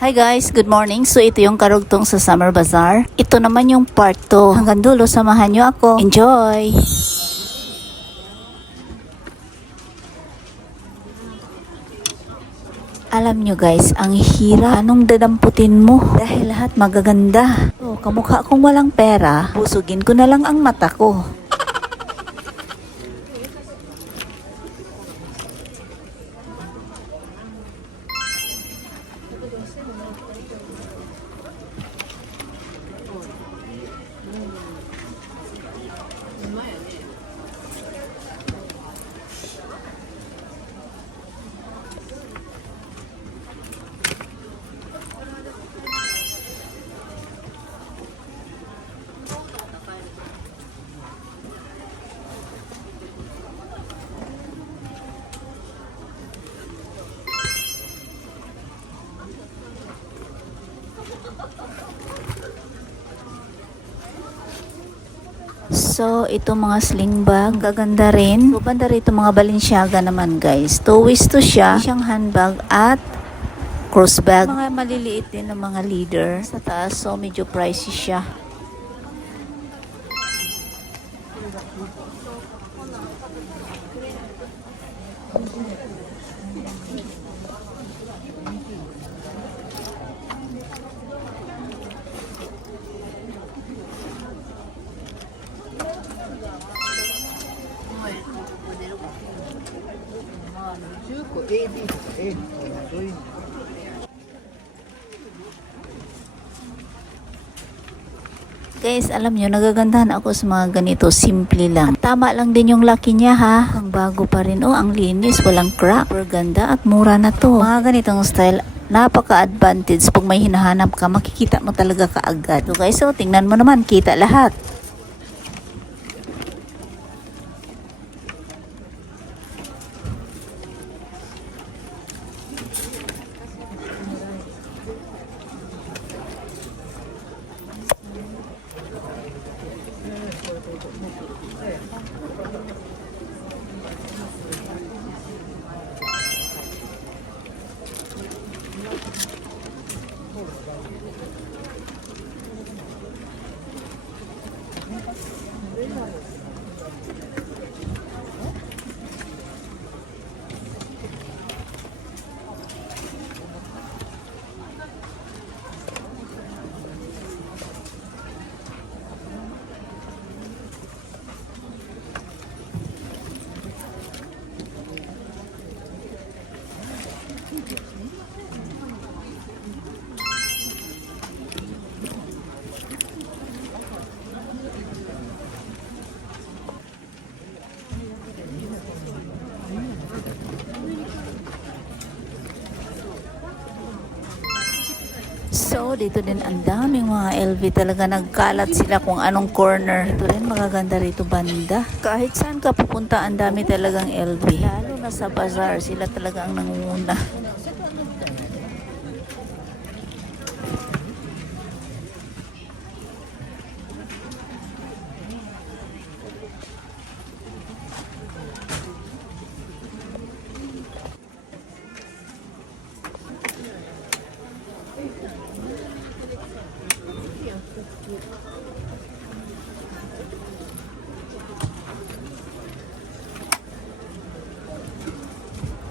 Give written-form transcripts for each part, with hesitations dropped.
Hi guys, good morning. So ito yung karugtong sa Summer Bazaar. Ito naman yung part 2. Hanggang dulo, samahan nyo ako. Enjoy! Alam nyo guys, ang hira anong dadamputin mo dahil lahat magaganda. So, kamukha kong walang pera, busugin ko na lang ang mata ko. So, ito mga sling bag, gaganda rin. So, banda rito mga Balenciaga naman guys. Two-waist siya, siyang handbag at cross bag. Mga maliliit din ng mga leader sa taas, so medyo pricey siya. Guys, alam nyo, nagagandahan ako sa mga ganito, simple lang. At tama lang din yung laki niya ha. Ang bago pa rin, oh, ang linis, walang crack. Super ganda at mura na to. Mga ganitong style, napaka-advantage. Pag may hinahanap ka, makikita mo talaga kaagad. So guys, so, tingnan mo naman, kita lahat. So, dito din ang daming mga LV talaga, nagkalat sila kung anong corner. Ito rin magaganda rito banda. Kahit saan ka pupunta, ang dami talagang LV. Lalo na sa bazaar, sila talaga ang nangunguna.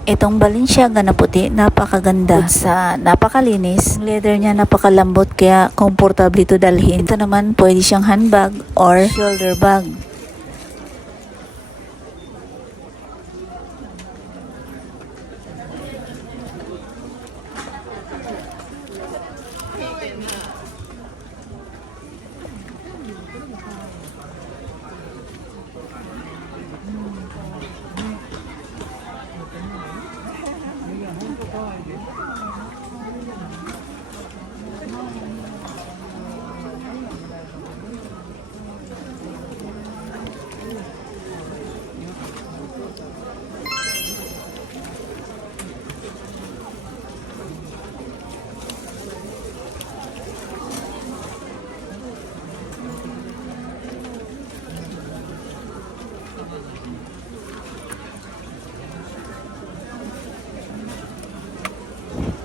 Itong Balenciaga na puti, napakaganda. Sa napakalinis. Ang leather niya napakalambot, kaya komportable ito dalhin. Ito naman, pwede siyang handbag or shoulder bag.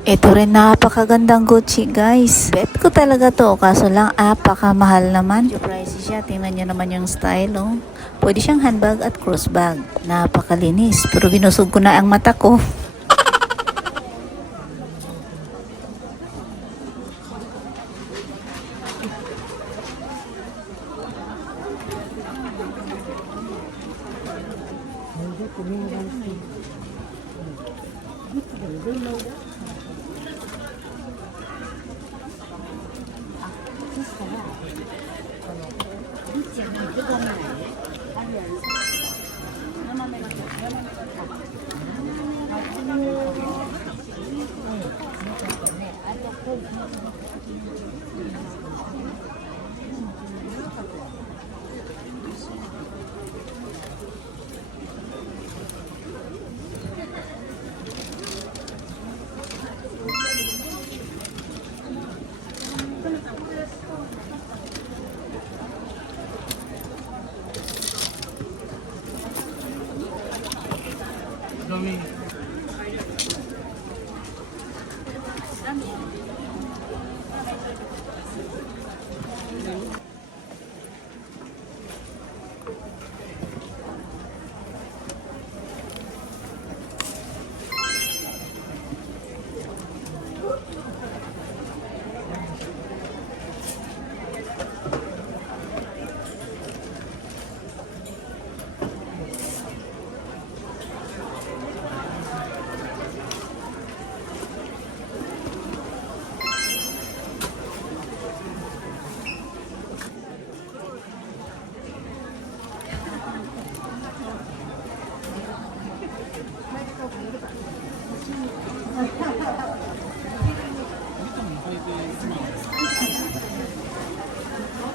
Ito rin napakagandang Gucci guys. Bet ko talaga to kaso lang apaka-mahal naman. Medyo pricey siya. Tingnan nyo naman yung style oh. Pwede siyang handbag at crossbag. Napakalinis pero binusog ko na ang mata ko.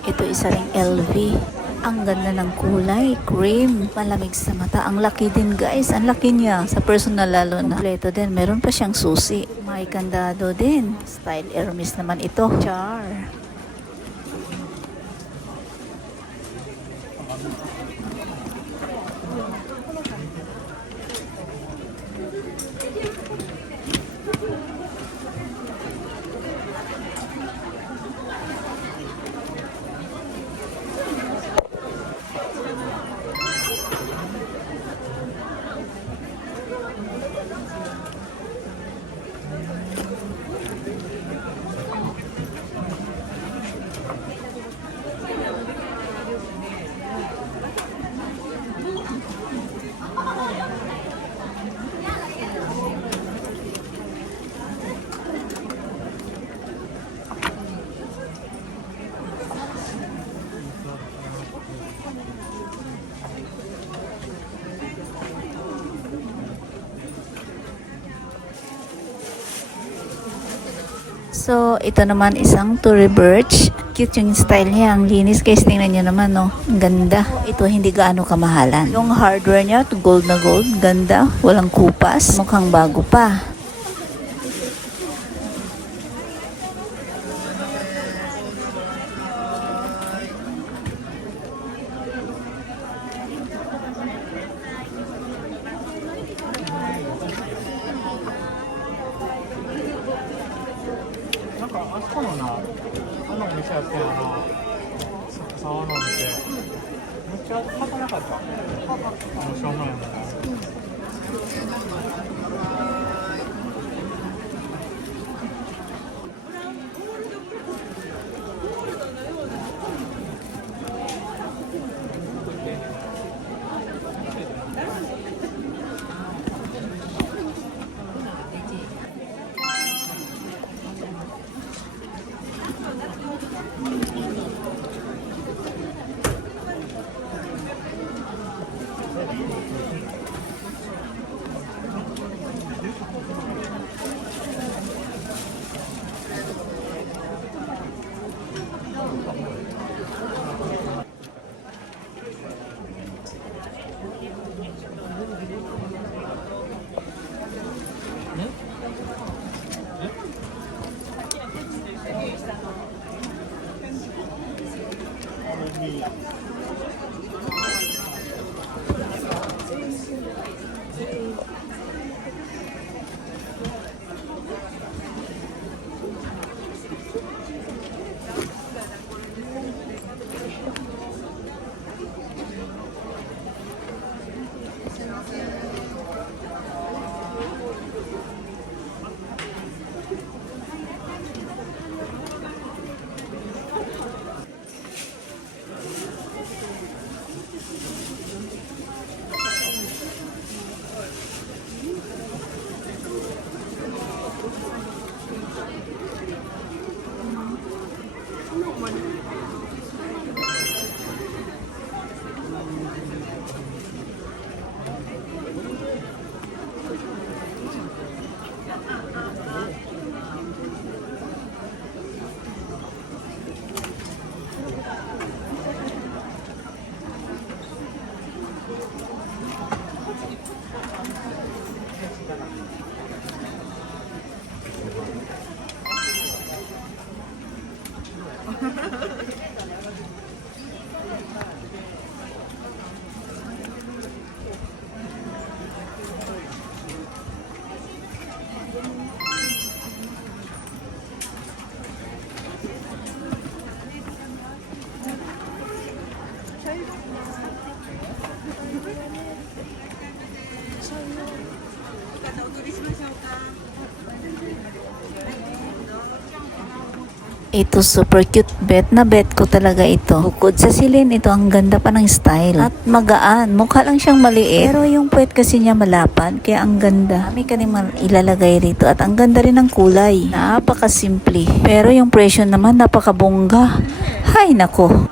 Ito isa ring LV. Ang ganda ng kulay, cream, malamig sa mata. Ang laki din guys, ang laki niya. Sa personal lalo na. Kompleto din, meron pa siyang susi. May kandado din. Style Hermes naman ito. Char. So, ito naman isang Tory Burch. Cute yung style niya. Ang linis guys. Tingnan nyo naman, no? Ang ganda. Ito hindi gaano kamahalan. Yung hardware niya, gold na gold. Ganda. Walang kupas. Mukhang bago pa. Ito super cute, bet na bet ko talaga ito. Bukod sa silin, ito ang ganda pa ng style. At magaan, mukha lang siyang maliit. Pero yung puwet kasi niya malapad, kaya ang ganda. Kami kanimang ilalagay rito at ang ganda rin ng kulay. Napakasimple. Pero yung presyo naman napakabongga. Hay nako.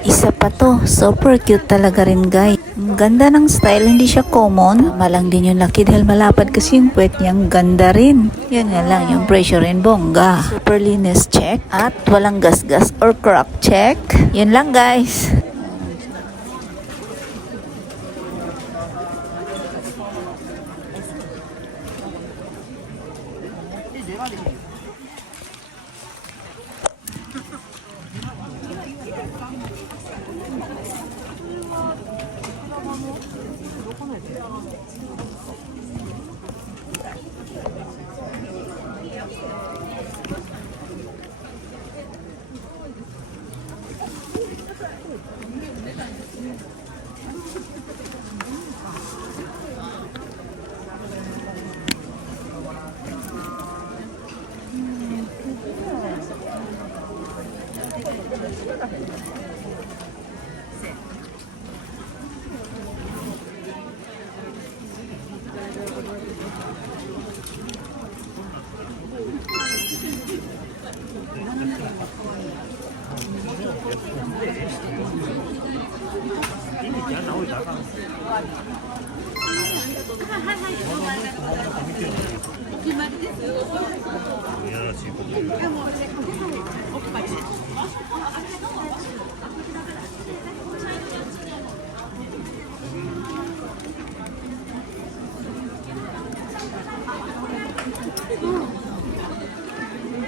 Isa pa to, super cute talaga rin guys. Ang ganda ng style, hindi siya common. Malang din yung laki dahil malapad kasi yung puwet niya, ang ganda rin. Yan nga lang, yung presyo rin bongga. Super linis check at walang gasgas or crack check. Yun lang guys.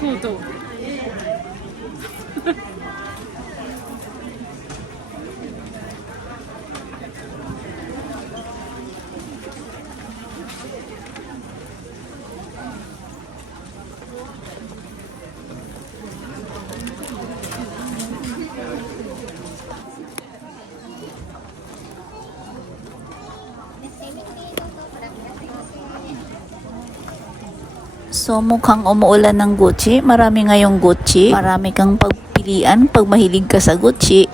Tudo. So mukhang umuulan ng Gucci. Marami ngayong Gucci. Marami kang pagpilian pag mahilig ka sa Gucci.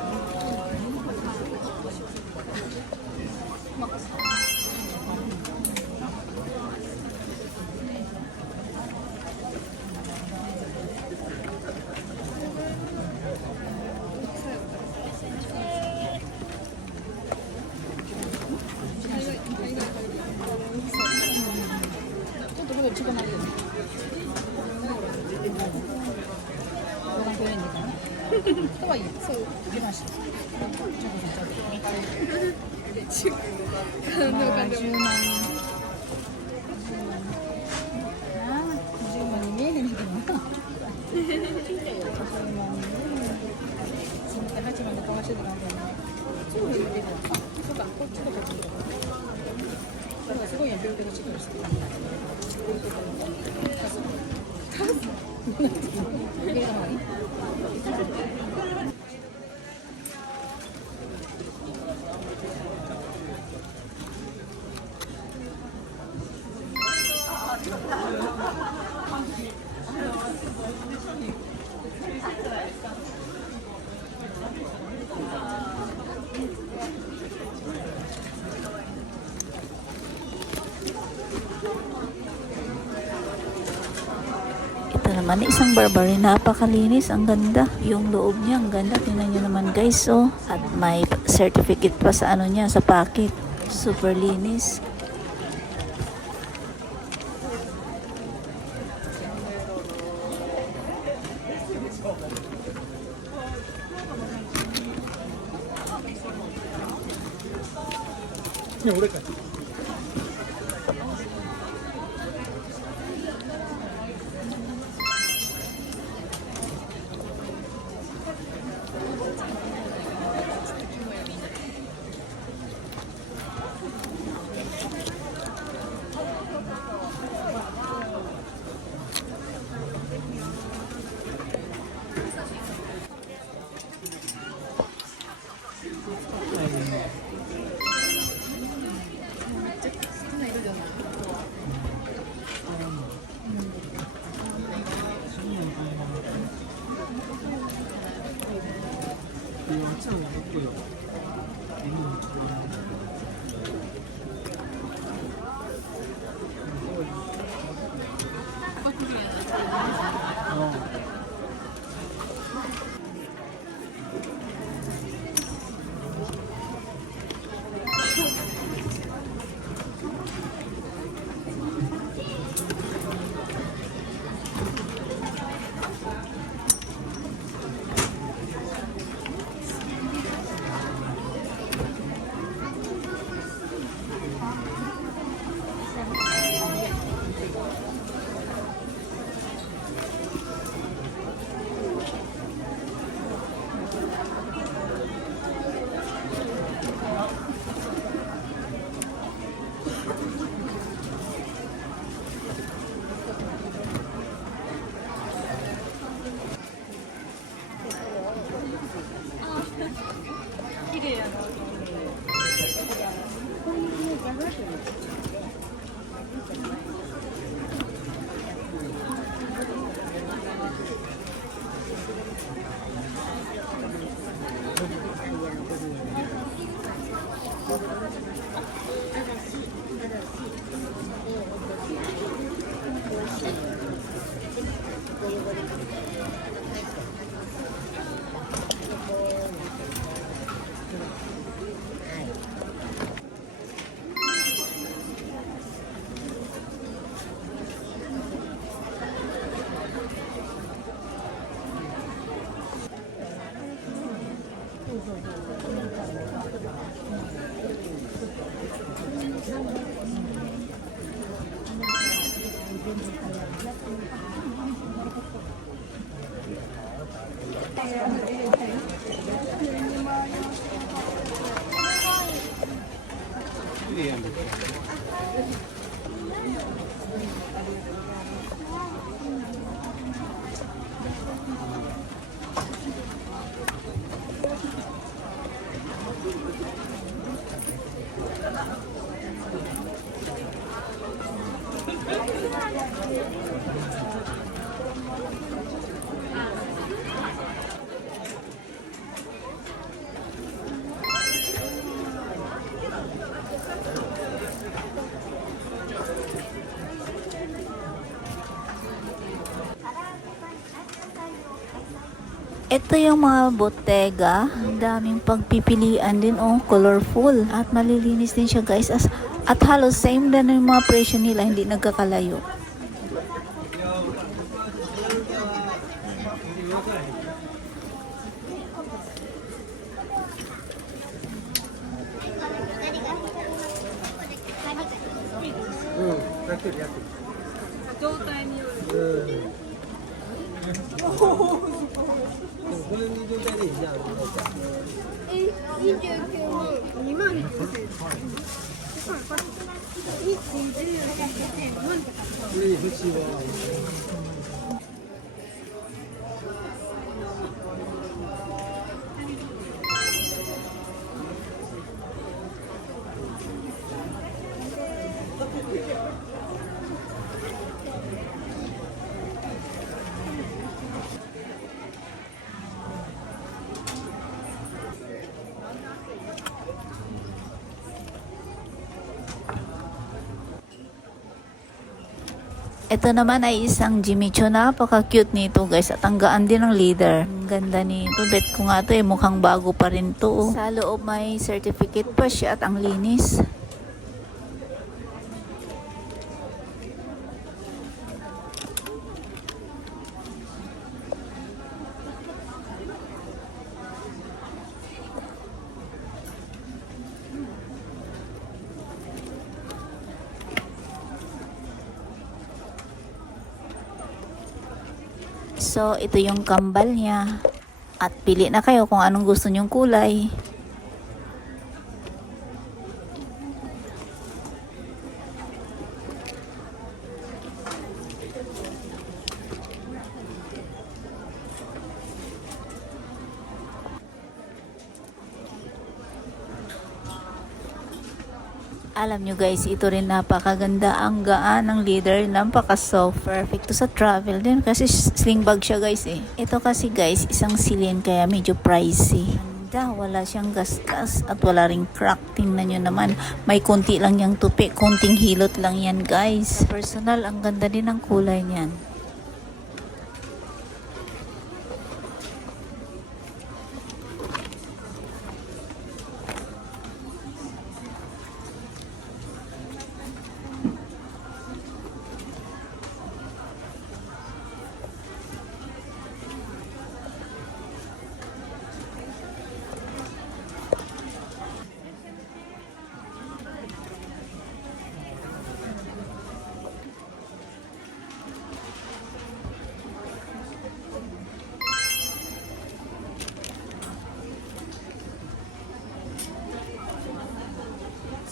Ito naman, isang Burberry, napakalinis, ang ganda. Yung loob niya, ang ganda. Tingnan nyo naman guys, oh. At may certificate pa sa ano niya, sa packet. Super linis. Ito yung mga bottega. Ang daming pagpipilian din, oh, colorful. At malilinis din siya, guys. At halos same din yung mga presyo nila, hindi nagkakalayo. Ito naman ay isang Jimmy Choo. Napaka-cute nito, guys. At ang gaan din ng leader. Ang ganda nito. Bet ko nga to eh. Mukhang bago pa rin to. Sa loob may certificate pa siya at ang linis. So, ito yung kambal niya. At pili na kayo kung anong gusto nyong kulay. Alam nyo guys, ito rin napakaganda. Ang gaan ng leather, napaka-soft. Perfect to sa travel din kasi sling bag siya guys eh. Ito kasi guys, isang silin kaya medyo pricey. Ganda, wala siyang gasgas at wala ring crack. Tingnan nyo naman, may konti lang yung tupi. Konting hilot lang yan guys. Personal, ang ganda din ng kulay niyan.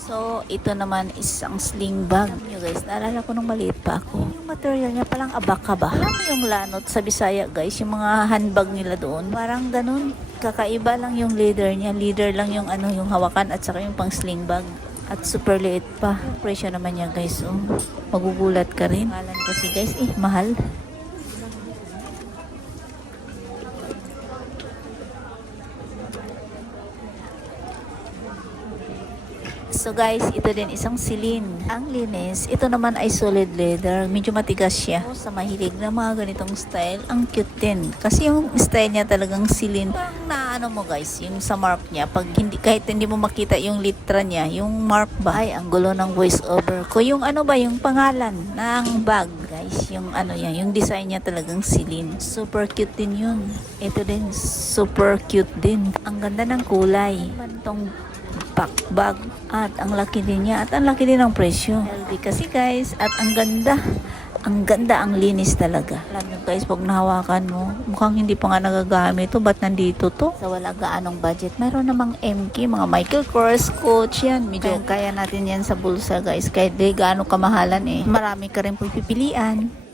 So, ito naman isang sling bag. Alam nyo guys, naalala ko nung maliit pa ako. Yung material niya palang abaka ba? Alam mo yung lanot sa Bisaya guys, yung mga handbag nila doon. Parang ganun. Kakaiba lang yung leather niya. Leather lang yung ano, yung hawakan at saka yung pang sling bag. At super liit pa. Yung presyo naman niya guys, oh. Magugulat ka rin. Mahalan kasi guys, mahal. So guys, ito din isang silin. Ang linis, ito naman ay solid leather. Medyo matigas siya. Sa mahilig na mga ganitong style, ang cute din. Kasi yung style niya talagang silin. Parang naano mo guys, yung sa mark niya. Pag hindi, kahit hindi mo makita yung litra niya, yung mark ba? Ay, ang gulo ng voice over ko. Yung ano ba, yung pangalan ng bag. Guys, yung ano yan, yung design niya talagang silin. Super cute din yun. Ito din, super cute din. Ang ganda ng kulay. Mantong pack bag at ang laki din niya at ang laki din ng presyo. Healthy kasi guys at ang ganda ang linis talaga. Alam nyo guys, pag nahawakan mo mukhang hindi pa nga nagagamit to, ba't nandito to? Sa wala gaanong budget, mayroon namang MK, mga Michael Kors, Coach yan, medyo kaya natin yan sa bulsa guys, kahit di gaano kamahalan eh, marami ka rin pipilian.